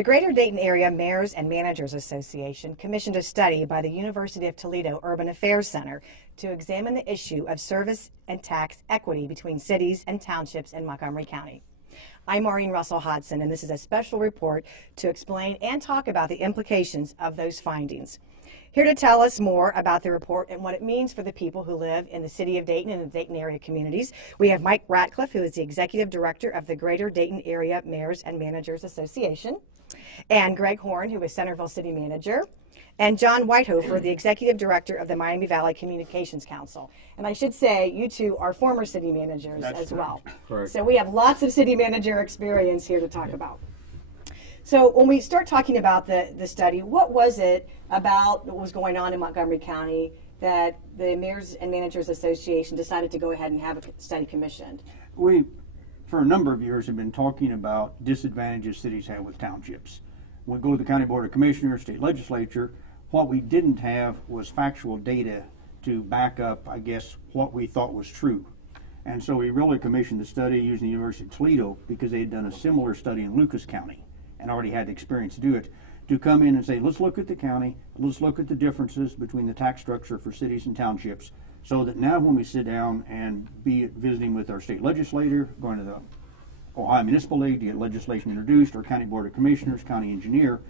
The Greater Dayton Area Mayors and Managers Association commissioned a study by the University of Toledo Urban Affairs Center to examine the issue of service and tax equity between cities and townships in Montgomery County. I'm Maureen Russell Hodson, and this is a special report to explain and talk about the implications of those findings. Here to tell us more about the report and what it means for the people who live in the city of Dayton and the Dayton area communities, we have Mike Ratcliffe, who is the Executive Director of the Greater Dayton Area Mayors and Managers Association, and Greg Horn, who is Centerville City Manager, and John Whitehofer, the Executive Director of the Miami Valley Communications Council. And I should say, you two are former city managers as well. Correct. So we have lots of city manager experience here to talk about. So when we start talking about the study, what was it about what was going on in Montgomery County that the Mayors and Managers Association decided to go ahead and have a study commissioned? We, for a number of years, have been talking about disadvantages cities have with townships. When we go to the County Board of Commissioners, state legislature, what we didn't have was factual data to back up, I guess, what we thought was true. And so we really commissioned the study using the University of Toledo because they had done a similar study in Lucas County and already had the experience to do it, to come in and say, let's look at the county, let's look at the differences between the tax structure for cities and townships, so that now when we sit down and be visiting with our state legislator, going to the Ohio Municipal League to get legislation introduced, or County Board of Commissioners, county engineer,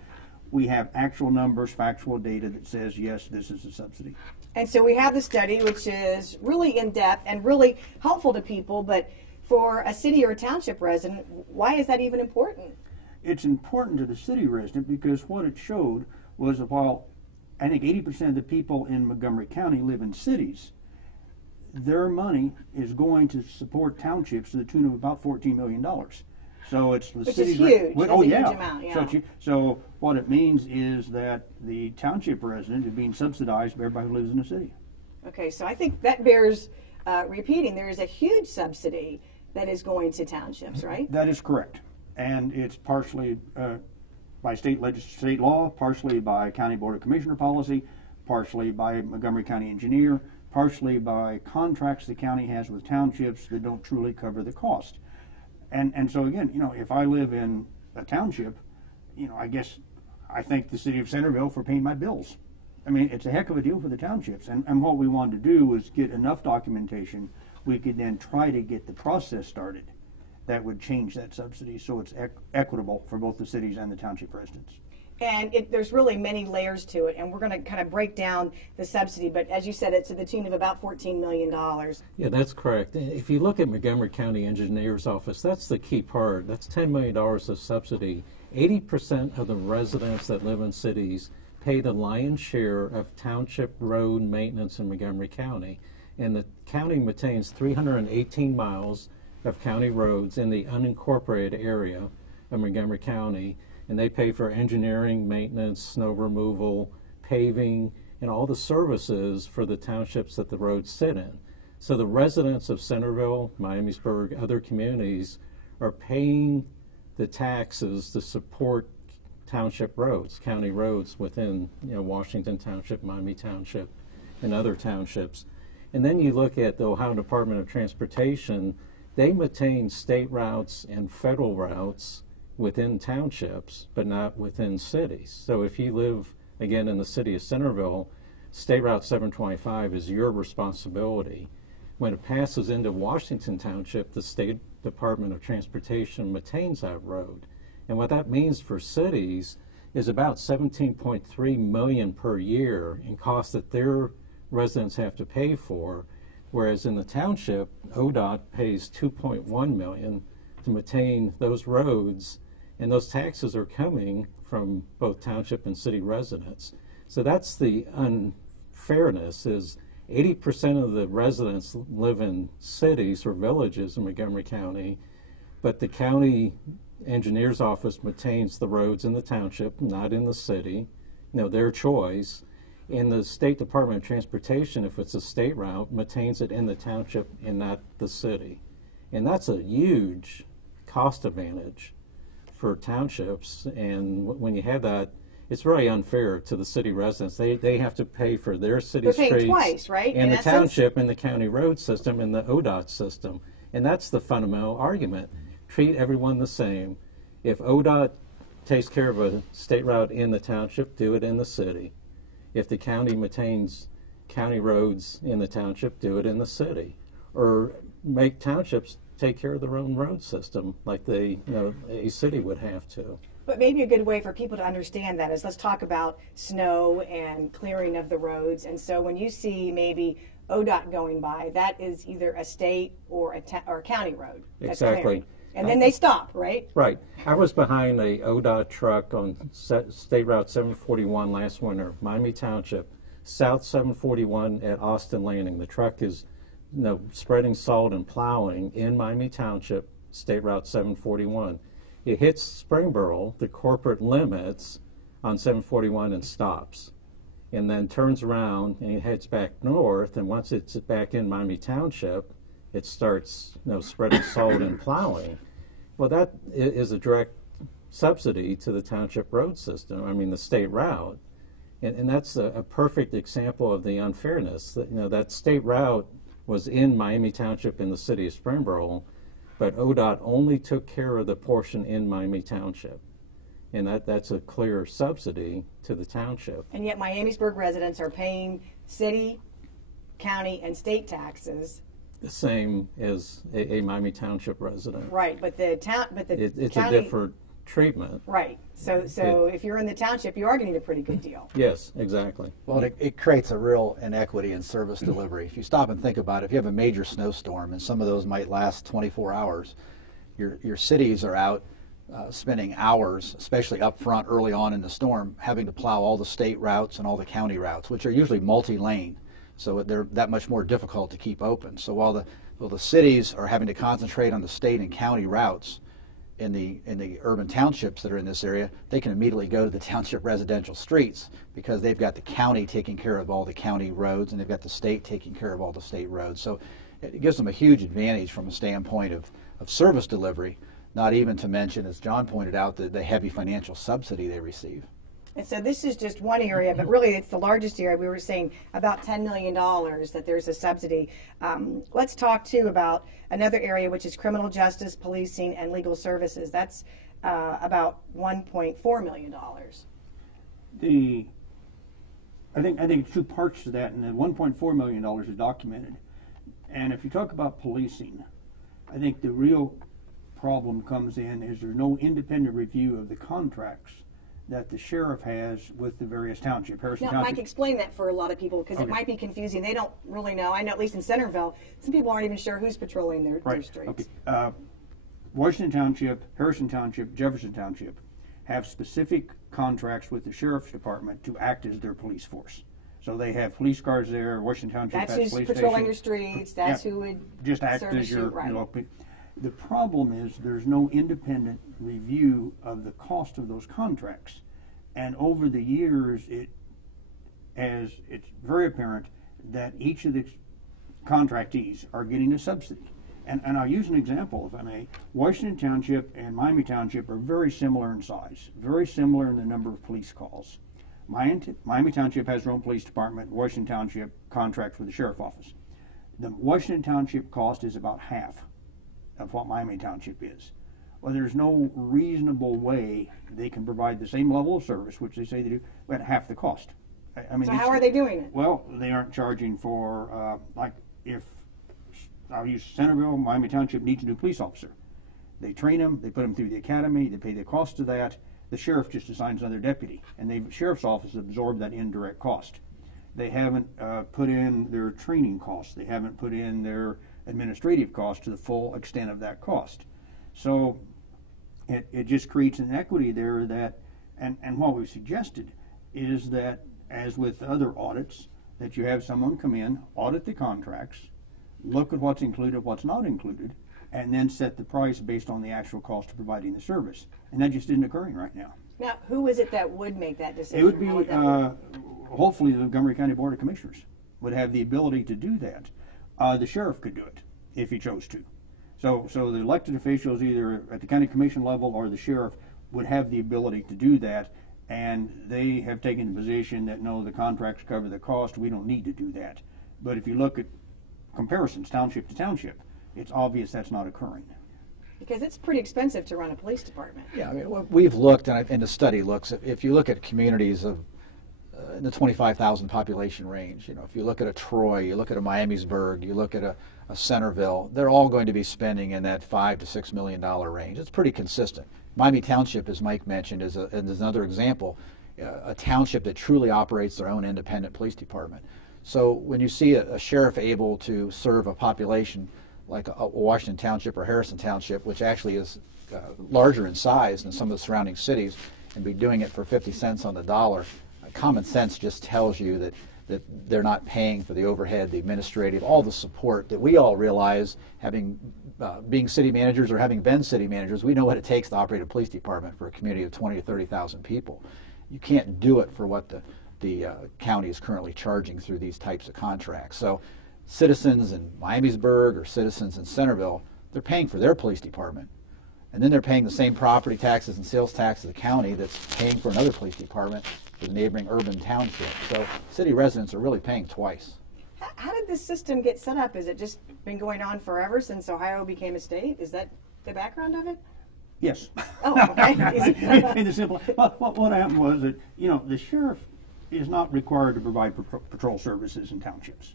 we have actual numbers, factual data that says, yes, this is a subsidy. And so we have the study, which is really in-depth and really helpful to people, but for a city or a township resident, why is that even important? It's important to the city resident because what it showed was that while I think 80% of the people in Montgomery County live in cities, their money is going to support townships to the tune of about $14 million. So it's the Which city. Is huge. Oh, That's yeah. a huge amount, yeah. So what it means is that the township resident is being subsidized by everybody who lives in the city. Okay, so I think that bears repeating. There is a huge subsidy that is going to townships, right? That is correct. And it's partially by state law, partially by County Board of Commissioner policy, partially by Montgomery County engineer, partially by contracts the county has with townships that don't truly cover the cost. And so again, if I live in a township, I thank the city of Centerville for paying my bills. I mean, it's a heck of a deal for the townships. And what we wanted to do was get enough documentation we could then try to get the process started that would change that subsidy so it's equitable for both the cities and the township residents. And there's really many layers to it, and we're going to kind of break down the subsidy, but as you said, it's to the tune of about $14 million. Yeah, that's correct. If you look at Montgomery County Engineer's Office, that's the key part. That's $10 million of subsidy. 80% of the residents that live in cities pay the lion's share of township road maintenance in Montgomery County. And the county maintains 318 miles of county roads in the unincorporated area of Montgomery County, and they pay for engineering, maintenance, snow removal, paving, and all the services for the townships that the roads sit in. So the residents of Centerville, Miamisburg, other communities are paying the taxes to support township roads, county roads within Washington Township, Miami Township, and other townships. And then you look at the Ohio Department of Transportation. They maintain state routes and federal routes within townships, but not within cities. So if you live, again, in the city of Centerville, State Route 725 is your responsibility. When it passes into Washington Township, the State Department of Transportation maintains that road. And what that means for cities is about $17.3 million per year in costs that their residents have to pay for, whereas in the township, ODOT pays $2.1 million to maintain those roads, and those taxes are coming from both township and city residents. So that's the unfairness, is 80% of the residents live in cities or villages in Montgomery County, but the county engineer's office maintains the roads in the township, not in the city, their choice. And the State Department of Transportation, if it's a state route, maintains it in the township and not the city. And that's a huge cost advantage for townships. And when you have that, it's really unfair to the city residents. They have to pay for their city streets. They're paying twice, right? And the township and the county road system and the ODOT system. And that's the fundamental argument. Treat everyone the same. If ODOT takes care of a state route in the township, do it in the city. If the county maintains county roads in the township, do it in the city. Or make townships take care of their own road system like a city would have to. But maybe a good way for people to understand that is let's talk about snow and clearing of the roads. And so when you see maybe ODOT going by, that is either a state or a county road. Exactly. Clearing. And then they stop, right? Right. I was behind a ODOT truck on State Route 741 last winter, Miami Township, South 741 at Austin Landing. The truck is spreading salt and plowing in Miami Township, State Route 741. It hits Springboro, the corporate limits, on 741 and stops. And then turns around and it heads back north. And once it's back in Miami Township, it starts spreading salt and plowing. Well, that is a direct subsidy to the township road system, the state route. And that's a perfect example of the unfairness. That state route was in Miami Township in the city of Springboro, but ODOT only took care of the portion in Miami Township. And that's a clear subsidy to the township. And yet Miamisburg residents are paying city, county, and state taxes. The same as a Miami Township resident. Right, but it's county, a different treatment. Right. So if you're in the township, you are getting a pretty good deal. Yes, exactly. Well, it creates a real inequity in service delivery. If you stop and think about it, if you have a major snowstorm, and some of those might last 24 hours, your cities are out spending hours, especially up front early on in the storm, having to plow all the state routes and all the county routes, which are usually multi-lane. So they're that much more difficult to keep open. So while the cities are having to concentrate on the state and county routes in the urban townships that are in this area, they can immediately go to the township residential streets because they've got the county taking care of all the county roads and they've got the state taking care of all the state roads. So it gives them a huge advantage from a standpoint of service delivery, not even to mention, as John pointed out, the heavy financial subsidy they receive. And so this is just one area, but really it's the largest area. We were saying about $10 million that there's a subsidy. Let's talk too about another area, which is criminal justice, policing, and legal services. That's about $1.4 million. I think two parts to that, and the $1.4 million is documented. And if you talk about policing, I think the real problem comes in is there's no independent review of the contracts that the sheriff has with the various townships. Now, Mike, explain that for a lot of people because it might be confusing. They don't really know. I know, at least in Centerville, some people aren't even sure who's patrolling their streets. Okay. Washington Township, Harrison Township, Jefferson Township have specific contracts with the sheriff's department to act as their police force. So they have police cars there. Washington Township that's has who's police patrolling station. your streets. That's who would just act service as your right. local. The problem is there's no independent review of the cost of those contracts. And over the years, it's very apparent that each of the contractees are getting a subsidy. And I'll use an example, if I may. Washington Township and Miami Township are very similar in size, very similar in the number of police calls. Miami Township has their own police department. Washington Township contracts with the sheriff's office. The Washington Township cost is about half of what Miami Township is. Well, there's no reasonable way they can provide the same level of service, which they say they do, at half the cost. So how are they doing it? Well, they aren't charging for, like if, I'll use Centerville, Miami Township needs a new police officer. They train them, they put them through the academy, they pay the cost of that. The sheriff just assigns another deputy, and the sheriff's office absorbed that indirect cost. They haven't put in their training costs. They haven't put in their administrative costs to the full extent of that cost. So it just creates an equity there that, and what we've suggested is that, as with other audits, that you have someone come in, audit the contracts, look at what's included, what's not included, and then set the price based on the actual cost of providing the service. And that just isn't occurring right now. Now, who is it that would make that decision? It would be, hopefully, the Montgomery County Board of Commissioners would have the ability to do that. The sheriff could do it if he chose to. So the elected officials, either at the county commission level or the sheriff, would have the ability to do that. And they have taken the position that, no, the contracts cover the cost. We don't need to do that. But if you look at comparisons, township to township, it's obvious that's not occurring. Because it's pretty expensive to run a police department. Yeah, I mean, we've looked, and the study looks, if you look at communities of in the 25,000 population range, if you look at a Troy, you look at a Miamisburg, you look at a Centerville, they're all going to be spending in that $5 to $6 million range. It's pretty consistent. Miami Township, as Mike mentioned, is another example, a township that truly operates their own independent police department. So when you see a sheriff able to serve a population like a Washington Township or Harrison Township, which actually is larger in size than some of the surrounding cities, and be doing it for 50 cents on the dollar, common sense just tells you that they're not paying for the overhead, the administrative, all the support that we all realize, having being city managers or having been city managers, we know what it takes to operate a police department for a community of 20 to 30,000 people. You can't do it for what the county is currently charging through these types of contracts. So citizens in Miamisburg or citizens in Centerville, they're paying for their police department. And then they're paying the same property taxes and sales tax as the county that's paying for another police department for the neighboring urban township. So city residents are really paying twice. How did this system get set up? Has it just been going on forever since Ohio became a state? Is that the background of it? Yes. Oh, okay. In the simple, what happened was that, the sheriff is not required to provide patrol services in townships.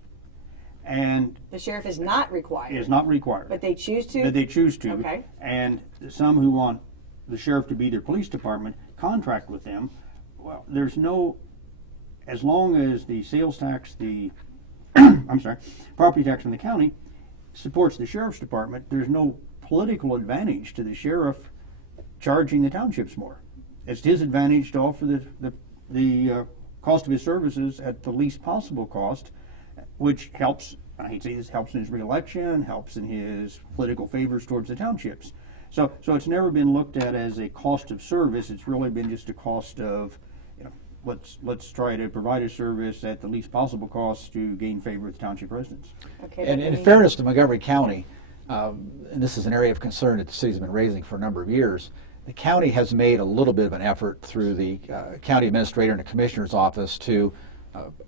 And the sheriff is not required. Is not required. But they choose to? But they choose to. Okay. And some who want the sheriff to be their police department contract with them. Well, there's no, as long as the sales tax, property tax from the county supports the sheriff's department, there's no political advantage to the sheriff charging the townships more. It's his advantage to offer the cost of his services at the least possible cost, which helps, I hate to say this, helps in his reelection, helps in his political favors towards the townships. So it's never been looked at as a cost of service. It's really been just a cost of, let's try to provide a service at the least possible cost to gain favor with township residents. Okay, and in fairness to Montgomery County, and this is an area of concern that the city's been raising for a number of years, the county has made a little bit of an effort through the county administrator and the commissioner's office to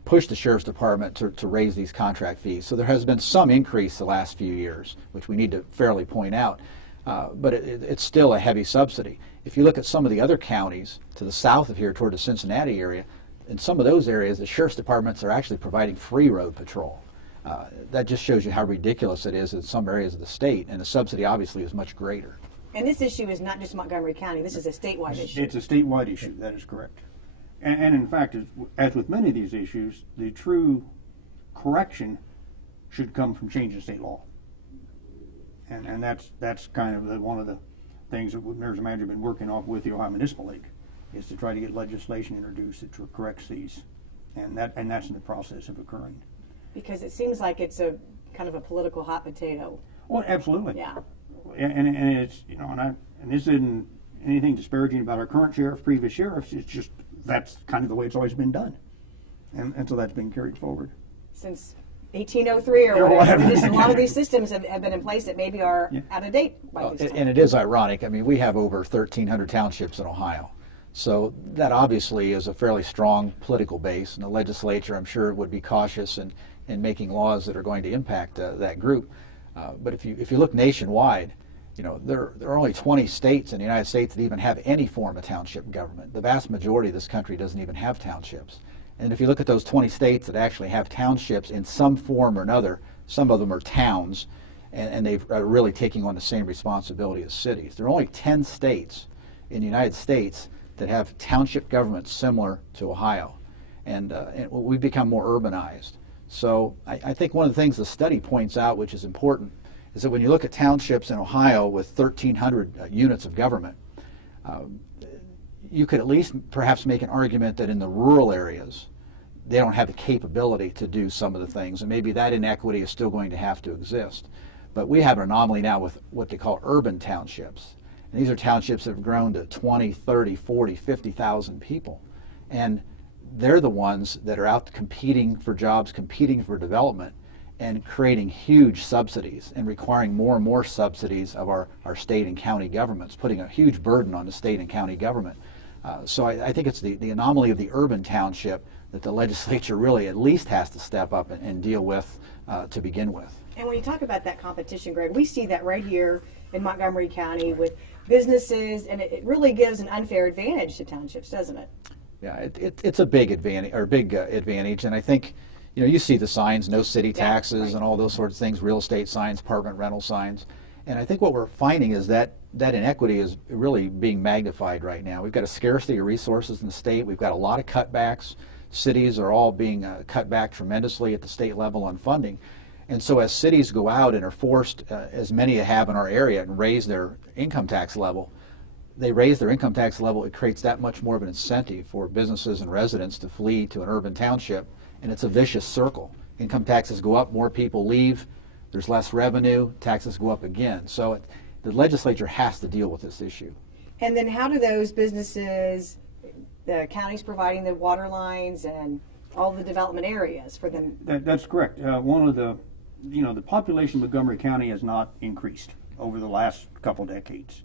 push the sheriff's department to raise these contract fees. So there has been some increase the last few years, which we need to fairly point out, but it's still a heavy subsidy. If you look at some of the other counties to the south of here toward the Cincinnati area, in some of those areas the sheriff's departments are actually providing free road patrol. That just shows you how ridiculous it is in some areas of the state, and the subsidy obviously is much greater. And this issue is not just Montgomery County, this is a statewide issue. It's a statewide issue, that is correct. And in fact, as with many of these issues, the true correction should come from changing state law. And that's kind of one of the things that mayors and manager have been working off with the Ohio Municipal League, is to try to get legislation introduced that corrects these. And that's in the process of occurring. Because it seems like it's a kind of a political hot potato. Well, absolutely. Yeah. And it's, and this isn't anything disparaging about our current sheriff, previous sheriffs. It's just that's kind of the way it's always been done, and so that's been carried forward since 1803 or whatever. Just a lot of these systems have been in place that maybe are out of date by this time. And it is ironic. I mean, we have over 1,300 townships in Ohio, so that obviously is a fairly strong political base, and the legislature, I'm sure, would be cautious in making laws that are going to impact that group. But if you look nationwide, there are only 20 states in the United States that even have any form of township government. The vast majority of this country doesn't even have townships. And if you look at those 20 states that actually have townships in some form or another, some of them are towns, and they are really taking on the same responsibility as cities. There are only 10 states in the United States that have township governments similar to Ohio. And we've become more urbanized. So I think one of the things the study points out, which is important, is that when you look at townships in Ohio with 1,300 units of government, you could at least perhaps make an argument that in the rural areas, they don't have the capability to do some of the things, and maybe that inequity is still going to have to exist. But we have an anomaly now with what they call urban townships. And these are townships that have grown to 20, 30, 40, 50,000 people. And they're the ones that are out competing for jobs, competing for development, and creating huge subsidies and requiring more and more subsidies of our state and county governments, putting a huge burden on the state and county government. So I think it's the anomaly of the urban township that the legislature really at least has to step up and deal with to begin with. And when you talk about that competition, Greg, we see that right here in Montgomery County with businesses, and it really gives an unfair advantage to townships, doesn't it? Yeah, it's a big advantage, and I think, you see the signs, no city taxes, right, and all those sorts of things, real estate signs, apartment rental signs, and I think what we're finding is that inequity is really being magnified right now. We've got a scarcity of resources in the state. We've got a lot of cutbacks. Cities are all being cut back tremendously at the state level on funding. And so as cities go out and are forced, as many have in our area, and raise their income tax level, it creates that much more of an incentive for businesses and residents to flee to an urban township, and it's a vicious circle. Income taxes go up, more people leave, there's less revenue, taxes go up again. So the legislature has to deal with this issue. And then how do those businesses, the county's providing the water lines and all the development areas for them? That's correct. One of the population of Montgomery County has not increased over the last couple decades,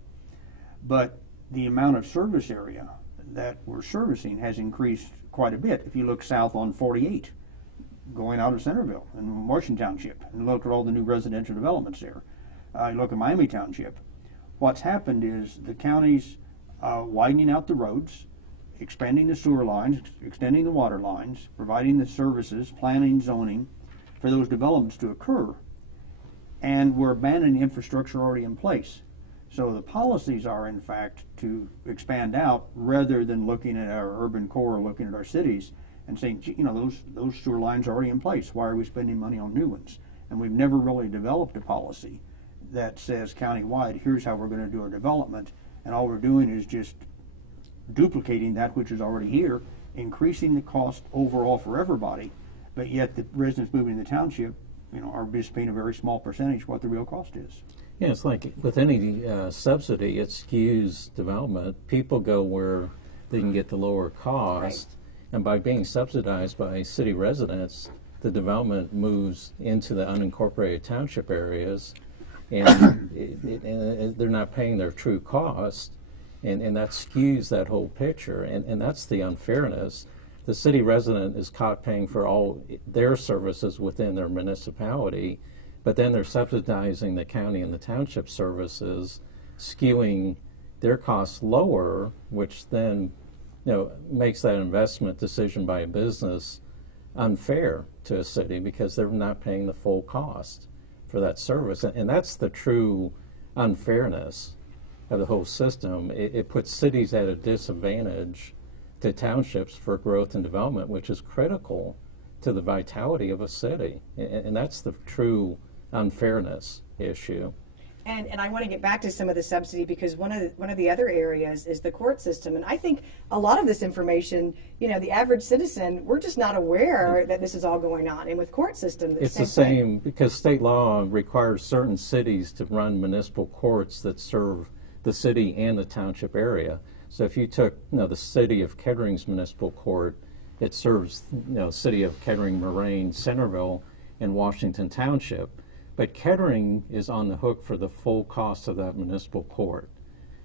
but the amount of service area that we're servicing has increased quite a bit. If you look south on 48, going out of Centerville and Washington Township, and look at all the new residential developments there. You look at Miami Township. What's happened is the county's widening out the roads, expanding the sewer lines, extending the water lines, providing the services, planning, zoning, for those developments to occur, and we're abandoning infrastructure already in place. So the policies are, in fact, to expand out rather than looking at our urban core, looking at our cities, and saying, those sewer lines are already in place. Why are we spending money on new ones? And we've never really developed a policy that says countywide, here's how we're going to do our development, and all we're doing is just duplicating that which is already here, increasing the cost overall for everybody. But yet the residents moving in the township, are just paying a very small percentage what the real cost is. Yeah, it's like with any subsidy, it skews development. People go where they can get the lower cost, right. And by being subsidized by city residents, the development moves into the unincorporated township areas, and they're not paying their true cost, and that skews that whole picture, and that's the unfairness. The city resident is caught paying for all their services within their municipality, but then they're subsidizing the county and the township services, skewing their costs lower, which then makes that investment decision by a business unfair to a city because they're not paying the full cost for that service. And that's the true unfairness of the whole system. It puts cities at a disadvantage to townships for growth and development, which is critical to the vitality of a city. And that's the true unfairness issue. And I want to get back to some of the subsidy because one of the other areas is the court system. And I think a lot of this information, the average citizen, we're just not aware that this is all going on. And with court system, it's the same because state law requires certain cities to run municipal courts that serve the city and the township area. So if you took the city of Kettering's municipal court, it serves city of Kettering, Moraine, Centerville, and Washington Township. But Kettering is on the hook for the full cost of that municipal court,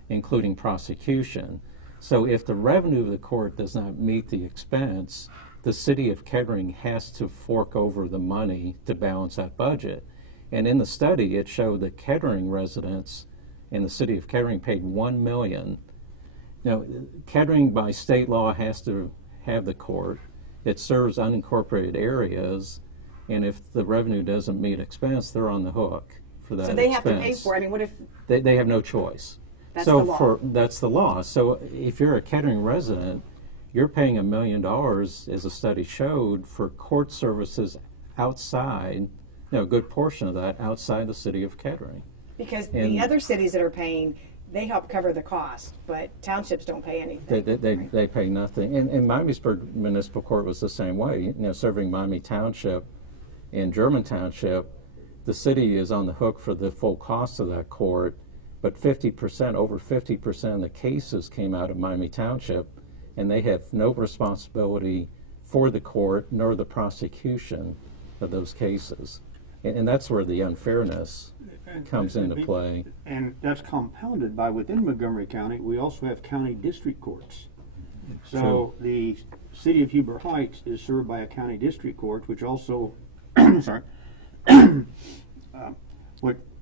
including prosecution. So if the revenue of the court does not meet the expense, the city of Kettering has to fork over the money to balance that budget. And in the study, it showed that Kettering residents in the city of Kettering paid $1 million. Now, Kettering by state law has to have the court. It serves unincorporated areas. And if the revenue doesn't meet expense, they're on the hook for that expense. So they have to pay for it. I mean, what if... They have no choice. That's the law. That's the law. So if you're a Kettering resident, you're paying $1 million, as a study showed, for court services outside, a good portion of that outside the city of Kettering. Because the other cities that are paying, they help cover the cost, but townships don't pay anything. They pay nothing. And Miamisburg Municipal Court was the same way, serving Miami Township. In German Township, the city is on the hook for the full cost of that court, but over 50% of the cases came out of Miami Township, and they have no responsibility for the court nor the prosecution of those cases. And that's where the unfairness comes into play. And that's compounded by within Montgomery County, we also have county district courts. So the city of Huber Heights is served by a county district court, which also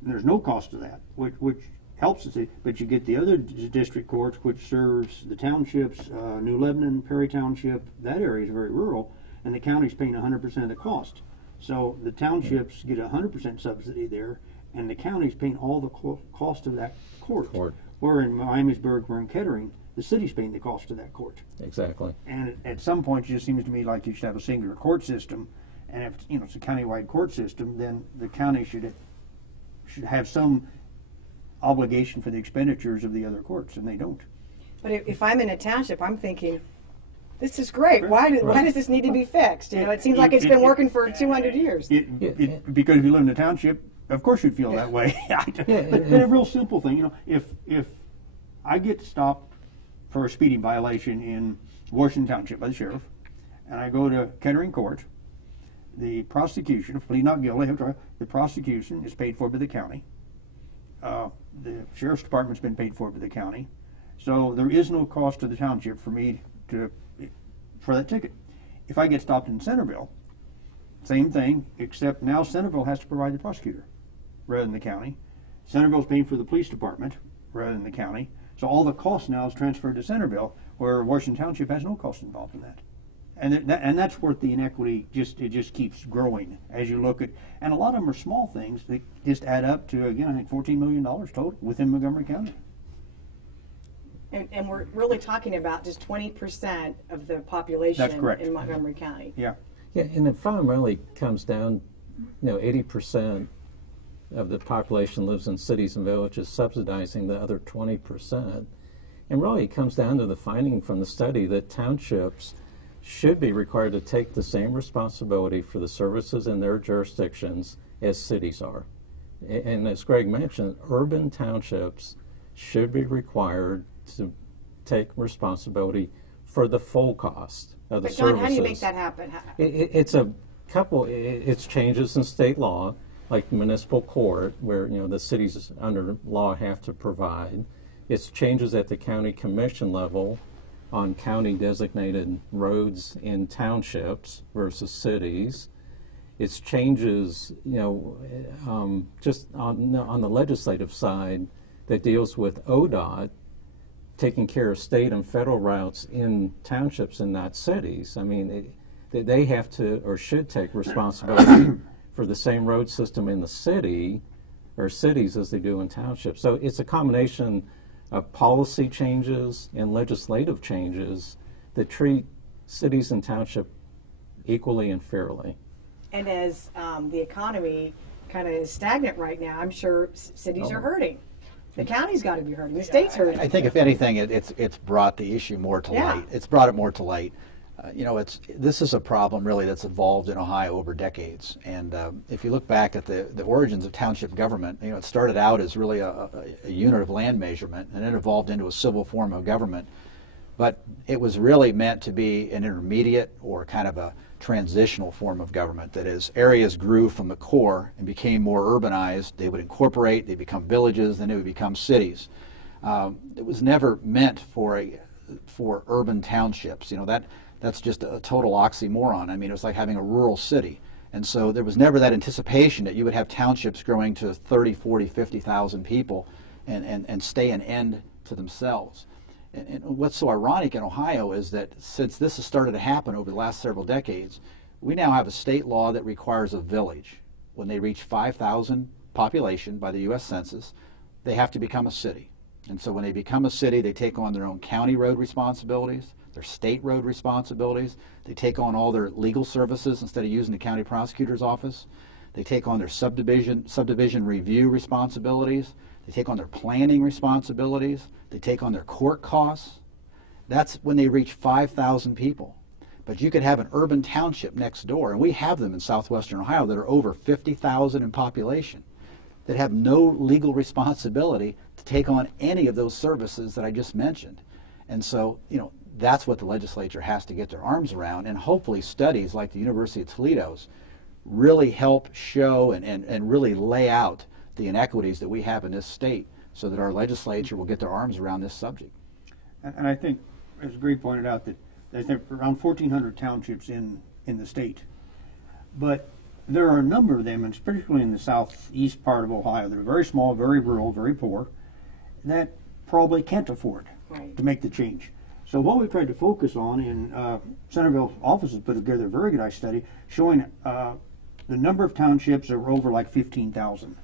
There's no cost to that, which helps us. But you get the other district courts, which serves the townships, New Lebanon, Perry Township. That area is very rural, and the county's paying 100% of the cost. So the townships get 100% subsidy there, and the county's paying all the cost of that court. Where in Miamisburg, we're in Kettering, the city's paying the cost of that court. Exactly. And at some point, it just seems to me like you should have a singular court system, and if it's a countywide court system, then the county should have some obligation for the expenditures of the other courts, and they don't. But if I'm in a township, I'm thinking, this is great. Why does this need to be fixed? It seems like it's been working for 200 years. Because if you live in a township, of course you'd feel that way. But a real simple thing, if I get stopped for a speeding violation in Washington Township by the sheriff, and I go to Kettering Court, the prosecution, if plead not guilty, the prosecution is paid for by the county. The sheriff's department's been paid for by the county, so there is no cost to the township for me for that ticket. If I get stopped in Centerville, same thing, except now Centerville has to provide the prosecutor rather than the county. Centerville's paying for the police department rather than the county, so all the cost now is transferred to Centerville, where Washington Township has no cost involved in that. And that's where the inequity just keeps growing as you look at, and a lot of them are small things that just add up to, again, I think $14 million total within Montgomery County. And we're really talking about just 20% of the population in Montgomery County. Yeah. Yeah, and it fundamentally comes down, 80% of the population lives in cities and villages, subsidizing the other 20%. And really it comes down to the finding from the study that townships should be required to take the same responsibility for the services in their jurisdictions as cities are. And as Greg mentioned, urban townships should be required to take responsibility for the full cost of the services. But John, how do you make that happen? It's changes in state law, like municipal court, where the cities under law have to provide. It's changes at the county commission level on county designated roads in townships versus cities. It's changes, just on the legislative side that deals with ODOT taking care of state and federal routes in townships and not cities. I mean, they have to or should take responsibility for the same road system in the city or cities as they do in townships. So it's a combination of policy changes and legislative changes that treat cities and townships equally and fairly. And as the economy kind of is stagnant right now, I'm sure cities are hurting. The county's got to be hurting. The state's hurting. I think if anything, it's brought the issue more to light. It's brought it more to light. This is a problem really that's evolved in Ohio over decades. And if you look back at the origins of township government, it started out as really a unit of land measurement, and then evolved into a civil form of government. But it was really meant to be an intermediate or kind of a transitional form of government. That is, areas grew from the core and became more urbanized. They would incorporate, they become villages, then they would become cities. It was never meant for urban townships. That's just a total oxymoron. I mean, it was like having a rural city. And so there was never that anticipation that you would have townships growing to 30, 40, 50,000 people and stay an end to themselves. And what's so ironic in Ohio is that since this has started to happen over the last several decades, we now have a state law that requires a village, when they reach 5,000 population by the U.S. Census, they have to become a city. And so when they become a city, they take on their own county road responsibilities, their state road responsibilities. They take on all their legal services instead of using the county prosecutor's office. They take on their subdivision review responsibilities. They take on their planning responsibilities. They take on their court costs. That's when they reach 5,000 people. But you could have an urban township next door, and we have them in southwestern Ohio that are over 50,000 in population, that have no legal responsibility to take on any of those services that I just mentioned. And so, that's what the legislature has to get their arms around, and hopefully studies like the University of Toledo's really help show and really lay out the inequities that we have in this state so that our legislature will get their arms around this subject. And I think, as Greg pointed out, that there's around 1,400 townships in the state. But there are a number of them, and particularly in the southeast part of Ohio, that are very small, very rural, very poor, that probably can't afford to make the change. So what we tried to focus on in Centerville's office has put together a very good study showing the number of townships that were over like 15,000.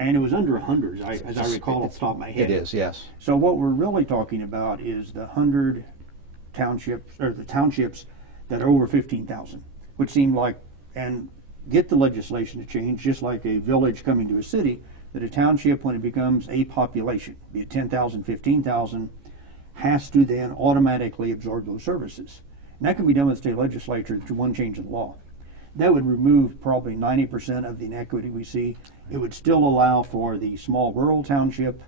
And it was under 100, as I recall off the top of my head. It is, yes. So what we're really talking about is the 100 townships, or the townships that are over 15,000, which seem like, and get the legislation to change, just like a village coming to a city, that a township, when it becomes a population, be it 10,000, 15,000, has to then automatically absorb those services. And that can be done with the state legislature through one change of the law. That would remove probably 90% of the inequity we see. It would still allow for the small rural township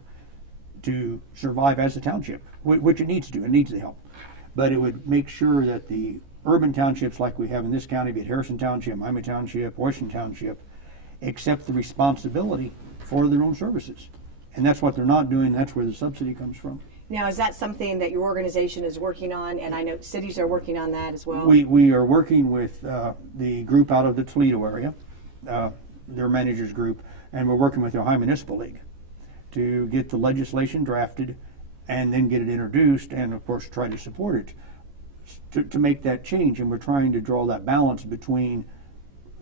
to survive as a township, which it needs to do. It needs the help. But it would make sure that the urban townships like we have in this county, be it Harrison Township, Miami Township, Washington Township, accept the responsibility for their own services. And that's what they're not doing. That's where the subsidy comes from. Now, is that something that your organization is working on? And I know cities are working on that as well. We are working with the group out of the Toledo area, their managers group, and we're working with the Ohio Municipal League to get the legislation drafted and then get it introduced and, of course, try to support it to make that change. And we're trying to draw that balance between,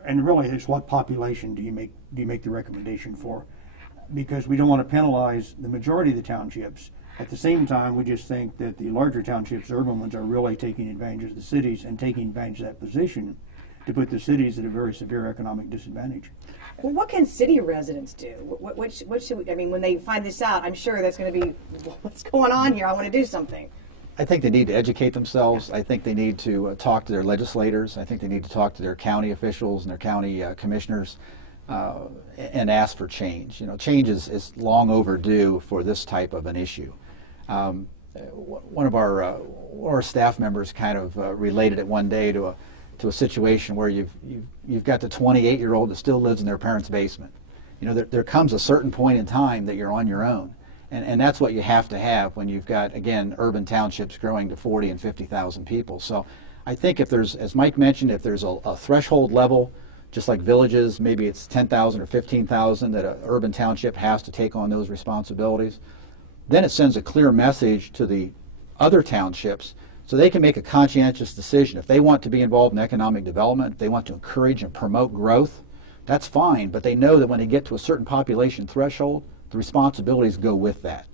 and really it's what population do you make the recommendation for? Because we don't want to penalize the majority of the townships. At the same time, we just think that the larger townships, the urban ones, are really taking advantage of the cities and taking advantage of that position to put the cities at a very severe economic disadvantage. Well, what can city residents do? What should we, I mean, when they find this out, I'm sure that's going to be, what's going on here? I want to do something. I think they need to educate themselves. I think they need to talk to their legislators. I think they need to talk to their county officials and their county commissioners and ask for change. You know, change is long overdue for this type of an issue. One of our staff members kind of related it one day to a situation where you've got the 28-year-old that still lives in their parents' basement. You know, there comes a certain point in time that you're on your own, and that's what you have to have when you've got, again, urban townships growing to 40 and 50,000 people. So I think if there's, as Mike mentioned, if there's a threshold level, just like villages, maybe it's 10,000 or 15,000 that an urban township has to take on those responsibilities, then it sends a clear message to the other townships so they can make a conscientious decision. If they want to be involved in economic development, if they want to encourage and promote growth, that's fine, but they know that when they get to a certain population threshold, the responsibilities go with that.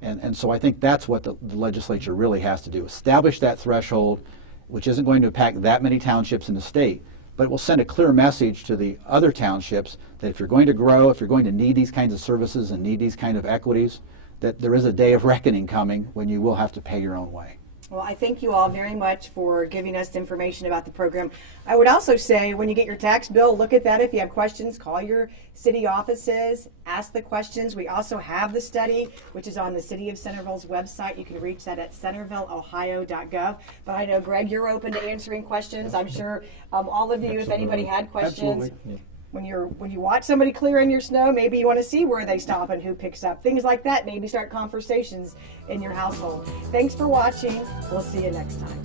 And so I think that's what the legislature really has to do, establish that threshold, which isn't going to impact that many townships in the state, but it will send a clear message to the other townships that if you're going to grow, if you're going to need these kinds of services and need these kind of equities, that there is a day of reckoning coming when you will have to pay your own way. Well, I thank you all very much for giving us information about the program. I would also say when you get your tax bill, look at that. If you have questions, call your city offices, ask the questions. We also have the study, which is on the City of Centerville's website. You can reach that at centervilleohio.gov. But I know, Greg, you're open to answering questions. I'm sure all of you, if anybody had questions. Absolutely. When you watch somebody clearing your snow, maybe you want to see where they stop and who picks up. Things like that, maybe start conversations in your household. Thanks for watching. We'll see you next time.